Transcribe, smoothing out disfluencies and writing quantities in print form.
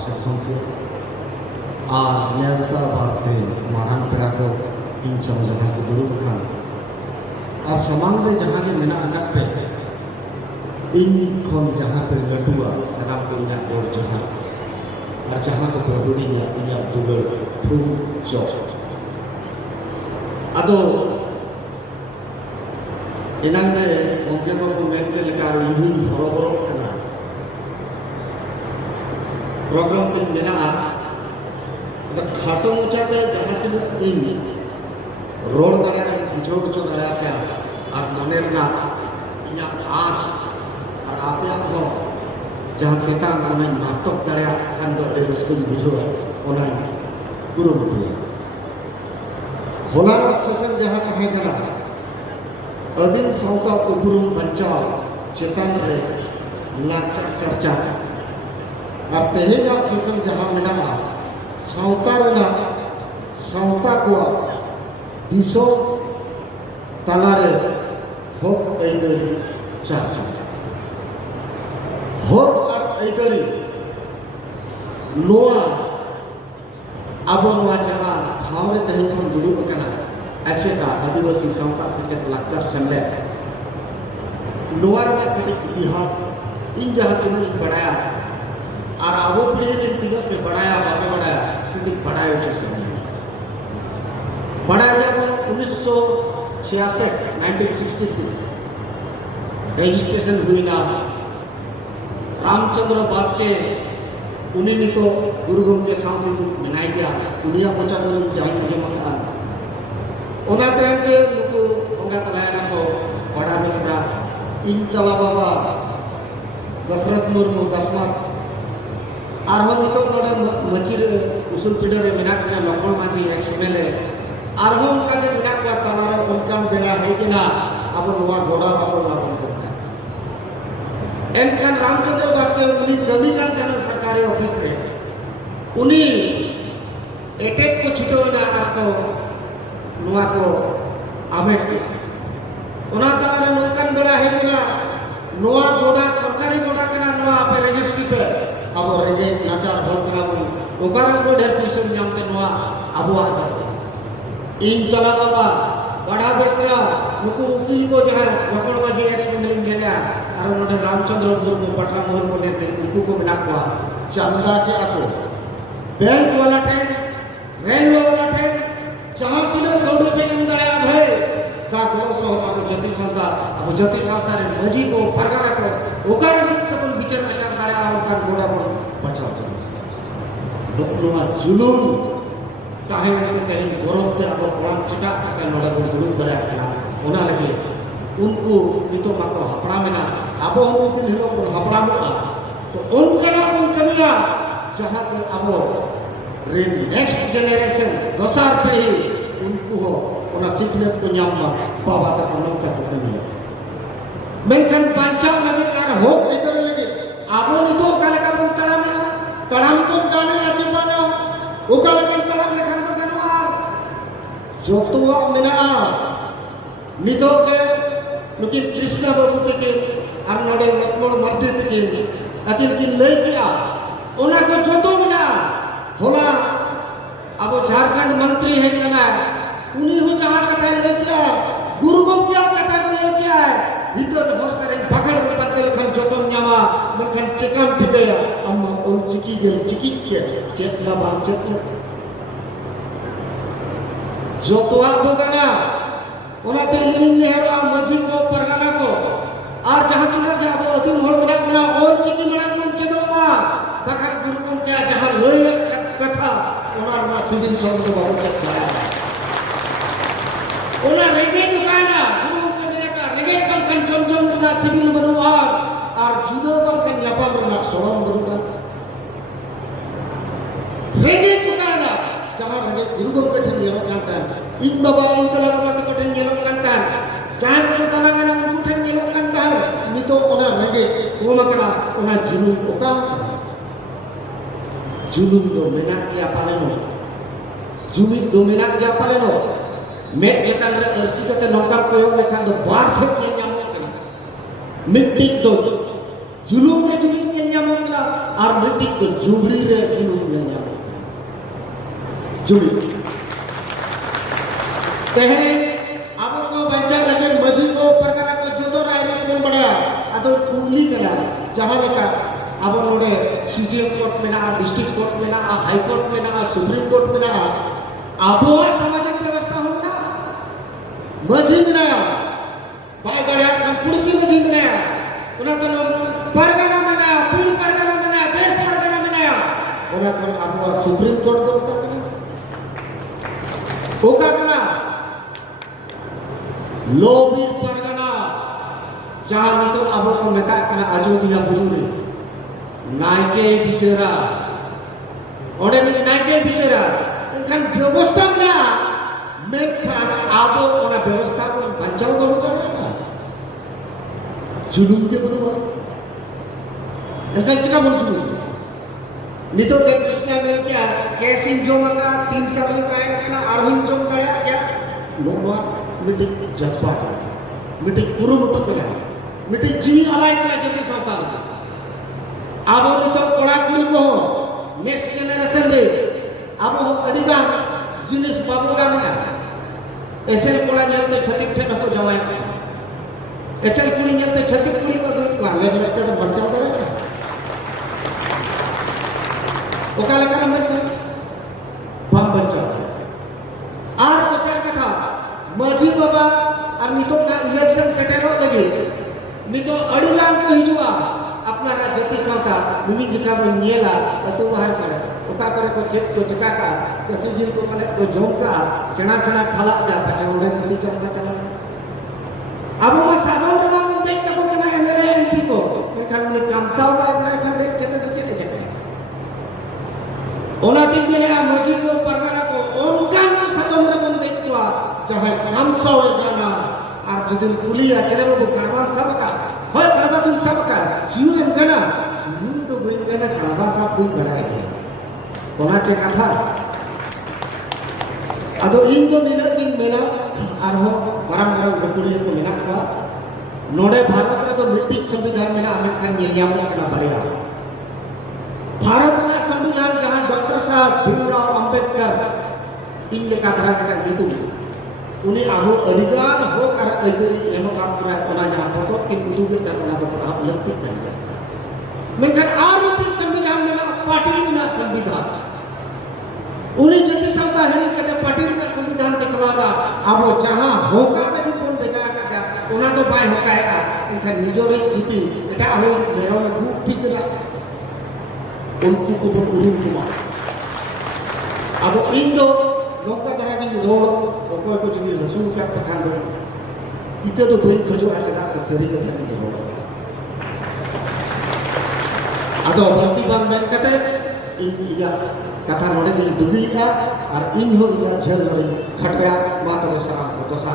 Gomke ar Nelta Barte Marhan Pera ko in sama jahan ko dulu kan ar samang re jahan ke mena anak pe in khon jahan pe ladua sarap pe nya or jahan ar jahan ko berduri nya inya dulu thu jo ado inang re Gomke ko men ke lekar ini boro-boro kana program tin mena ada खाटो मुचा के जहाँ की team road करे पिछोड़ पिछोड़ करे आप क्या आप मनेर ना इन्हें आस और आप या हो जहाँ kita उन्हें नाटक करे kan do dari sekolah पिछोड़ उन्हें guru मुझे होला सेशन जहाँ कहाँ करा अदिन सौता उपरुम बंचाव चेतन रे लाचक चर्चा और तेहेगा सेशन जहाँ मिला sauta ko diso talare hok aidari charcha hok ar aidari noa abo noa jaha thaure tehin kon duduk kana ऐसे का आदिवासी sauta sejak lakchar semle noa ra kadi इतिहास इन जहां तुमने पढ़ाया और आवो पीढ़ी ने तीनों पे बढ़ाया बापे बढ़ाया क्योंकि बढ़ाया उसे समझ बढ़ाया जब 1966 रजिस्ट्रेशन हुई ना रामचंद्र बास के उन्हीं ने तो गुरु गोमके सामने बनाई दिया दुनिया पहुंचा तो जाएंगे जमा उन्हें तो हमके लोगों उनका तलाया ना को बड़ा मिश्रा इन तला बाबा दशरथ मुर्मू दसमत आरहों नितो नोडे मचिर उसूल पीढ़ी रे मिनाक ना लखन माझी एक्समेले आरहों उनका ने मिनाक का तमारा उनका बेड़ा है कि ना अब नवा गोड़ा बाबू मालूम करता है एनकन रामचंद्र दास के उन्हीं कमी का जनरल सरकारी ऑफिस रे उन्हीं एटेक को छुटो ना आपको नवा को आमेट के उन्हें तमारा नौकन बेड़ा है कि ना नवा गोड़ा सरकारी गोड़ा के ना नवा पे रजिस्ट्री पे अब रेगे नाचार हल करा बन ओकारण को ढेर पीछे जामते नवा अबो आकर इन तला बाबा बड़ा बेसरा नुकु उकिल को जहां लखन माझी एक्स मंडलिंग गेला और नोडे रामचंद्र मुर्मू पटरा मोहन को ने उनको को बिना को चंदा के आको बैंक वाला ठेन रेलवे वाला ठेन जहां तीनों गौड़ पे उंदड़ा भय ता को सो अब जति सरकार मजी को परगना को ओकारण तपन विचार आचार दाड़ा और गोड़ा पर बचाव तो लोकनुआ जुलून ताहे ने तहे गौरव ते अब प्लान चिटा का नोड़ा को दुलून दरा कना ओना लगे उनको नितो माको हपड़ा मेना आबो हम दिन हिलो को हपड़ा में तो उनका कमिया जहां के आबो रे नेक्स्ट जनरेशन दोसर पीढ़ी उनको हो ओना सिखलेत को ᱧᱟᱢ बाबा का नौका तो कमी मेनखान बांचाव लगे कार हो इधर लगे आबो नितो काले का बन तड़ाम को गाने आचे बना ओका लगे तड़ाम लेखन तो गनवा जोतवा मेना नितो के लेकिन कृष्ण बाबू के अरनडे लक्ष्मण मध्य के अकिन किन ले किया ओना को जोतो मेना होला अब झारखंड मंत्री है ना उन्हीं हो जहां कथा ले किया गुरु गोमके कथा को ले किया इधर बहुत सारे बगल में पत्ते लखन जोतम न्यामा मखन चेकम ठिकया अम्मा और चिकी गेल चिकी के चेतला बाम चेतला जोतवा बोगना ओनाते इनिंग नेहरा मझी को परगना को और जहां तुना के अब अधीन होल बना बना और चिकी बना मन चेदो मा बखन गुरु गोमके जहां लय कथा ओनार मा सिविल सोन को बहुत चेतला ओना रेगे दुकाना गुरु के मेरे का रेगे बंकन चमचम ना सिविल बनवार और जुदो बंकन यापाम ना सोलम बनवा रेगे दुकाना जहां रेगे गुरु को कठिन येलो कांता इन बाबा इन तला बाबा को कठिन येलो कांता जहां को तलांगना को कठिन येलो कांता नितो ओना रेगे वो मकना ओना जुलूम ओका जुलूम दो मेना क्या पालेनो जुमित दो मेना क्या पालेनो मेट चेतन रे अर्सी कते नौका प्रयोग लेखा दो बार ठेक के नाम मिट्टी दो जुलूम रे जुलूम के nyamukna ar mitik ke jubli re julum nyamukna jubli tehe abo ko banca lagi maji ko perkara ko jodo rai re ko bada ado tuli kala jaha leka abo node CCM court mena district court mena high court mena supreme court mena abo सामाजिक व्यवस्था होना maji mena bye गड्या kan police maji mena una to Pargana मना pool Pargana मना देश परगना मना ओना कोन आपको सुप्रीम कोर्ट दो ओका कना लोबीर परगना जहां नितो आपको को मेता कना अयोध्या बुरु में नायके बिचारा ओडे में नायके बिचारा इनखान व्यवस्था मना मेखान आपो ओना व्यवस्था को बचाव दो ना जुलूम के बनो Engkau cakap muncul. Nito ke Krishna में क्या कैसी जोमा का 3 साल का है ना आरोहण जोम का है क्या लोगों मीटिंग जज्बा मीटिंग पूरा मुट्ठ का है मीटिंग जीवी अलाइ का जैसे साउता अब वो नितो कोड़ा कुड़ी को नेक्स्ट जनरेशन रे अब वो अडिगा जिनिस बाबूगा ना ऐसे कोड़ा जलते छतिक ठेठ को जमाए ऐसे कुड़ी जलते छतिक कुड़ी को वाले बच्चे तो बच्चा होता है ओकाले का बच्चा बम बच्चा आर तो सर कथा माजी बाबा और नितो ना इलेक्शन सेटेल हो लगे नितो अडिगान को हिजुआ अपना का जति साता मिमी जका में नियला तो बाहर करे ओका करे को चेक को जका का को सिजिल को माने को जोंका सेना सेना खाला दा पछे ओरे जति चमका चला अब वो साधारण रमा में देख के को ना मेरे एमपी को मेखान में कामसाव का अपना खान देख के तो चले चले ओना दिन दिने आ मजी को परगना को ओनकान को सतमरे बन देखवा चाहे कामसाव जाना और जदिन कुली चले वो कानवान सबका होय कानवा दिन सबका जीव एमकना जीव तो बइनकना कानवा सब दिन बढ़ाए गए ओना चे कथा अदो इन दो निला दिन मेना और हो माराम माराम गकुली को मेना को नोडे भारत रे तो ब्रिटिश संविधान मेना अमेरिकन नियम कना बरिया भारत का संविधान जहां डॉक्टर साहब भीमराव अंबेडकर इन लेका धरा का gitu उन्हें आहो अधिकार हो कर अदरी एनो काम करा ओना जहां फोटो के बुदू के तरना तो आप लगती कर मेनखान आर संविधान में पार्टी ना संविधान उन्हें जति साता है के पार्टी का संविधान के चलावा अब जहां होगा नहीं कौन बेचा का ओना तो बाय होकाएगा इनका निजोरे नीति एटा हो मेरो ग्रुप पिकरा उनको को उरुम कुमा अब इन दो नौका तरह की रोड ओको को जदी हसू का पकान दो इते तो कोई खजो आचरा से सरी का नहीं रोड अदो प्रतिबान में कते इन इया कथा नोडे में दुगी का और इन हो इया झल झल खटया मातो सा तो सा